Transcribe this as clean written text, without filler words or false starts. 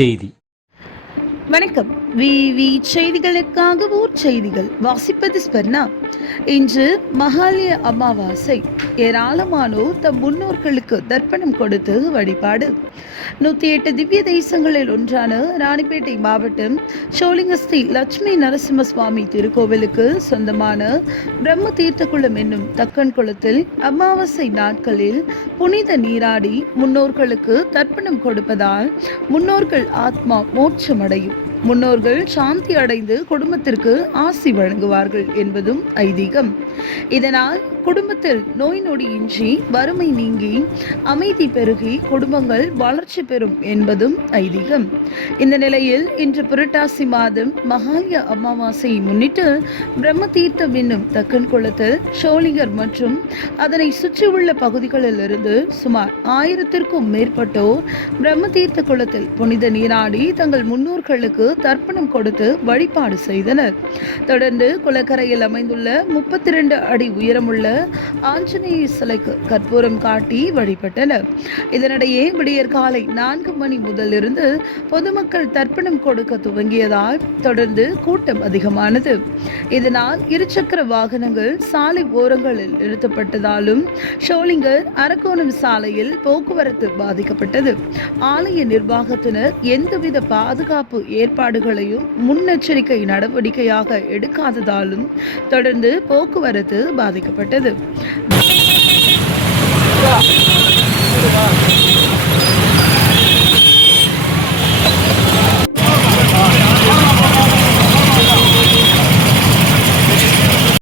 செய்தி. வணக்கம். விவி செய்திகளுக்காக ஊர் செய்திகள் வாசிப்பது ஸ்பர்ணா. இன்று மகாலய அமாவாசை. ஏராளமானோர் தம் முன்னோர்களுக்கு தர்ப்பணம் கொடுத்து வழிபாடு. 108 திவ்ய தேசங்களில் ஒன்றான ராணிப்பேட்டை மாவட்டம் ஷோலிங்கஸ்ரீ லட்சுமி நரசிம்ம சுவாமி திருக்கோவிலுக்கு சொந்தமான பிரம்ம தீர்த்தகுளம் என்னும் தக்கன் குளத்தில் அமாவாசை நாட்களில் புனித நீராடி முன்னோர்களுக்கு தர்ப்பணம் கொடுப்பதால் முன்னோர்கள் ஆத்மா மோட்சமடையும், முன்னோர்கள் சாந்தி அடைந்து குடும்பத்திற்கு ஆசி வழங்குவார்கள் என்பதும் ஐதீகம். இதனால் குடும்பத்தில் நோய் நொடியின்றி வறுமை நீங்கி அமைதி பெருகி குடும்பங்கள் வளர்ச்சி பெறும் என்பதும் ஐதீகம். இந்த நிலையில் இன்று புரட்டாசி மாதம் மகாலய அமாவாசையை முன்னிட்டு பிரம்ம தீர்த்தம் என்னும் தக்கன் குளத்தில் ஷோலிங்கர் மற்றும் அதனை சுற்றியுள்ள பகுதிகளில் இருந்து சுமார் 1000க்கும் மேற்பட்டோர் பிரம்ம தீர்த்த குளத்தில் புனித நீராடி தங்கள் முன்னோர்களுக்கு தர்ப்பணம் கொடுத்து வழிபாடு செய்தனர். தொடர்ந்து குளக்கரையில் அமைந்துள்ள 32 அடி உயரமுள்ள ஆஞ்சநேய சிலைக்கு கற்பூரம் காட்டி வழிபட்டனர். இதனிடையே விடியற் காலை 4 மணி முதலிருந்து பொதுமக்கள் தர்ப்பணம் கொடுக்க துவங்கியதால் தொடர்ந்து கூட்டம் அதிகமானது. இதனால் இருசக்கர வாகனங்கள் சாலை ஓரங்களில் நிறுத்தப்பட்டதாலும் ஷோலிங்கர் அரக்கோணம் சாலையில் போக்குவரத்து பாதிக்கப்பட்டது. ஆலய நிர்வாகத்தினர் எந்தவித பாதுகாப்பு ஏற்பாடுகளையும் முன்னெச்சரிக்கை நடவடிக்கையாக எடுக்காததாலும் தொடர்ந்து போக்குவரத்து பாதிக்கப்பட்டது.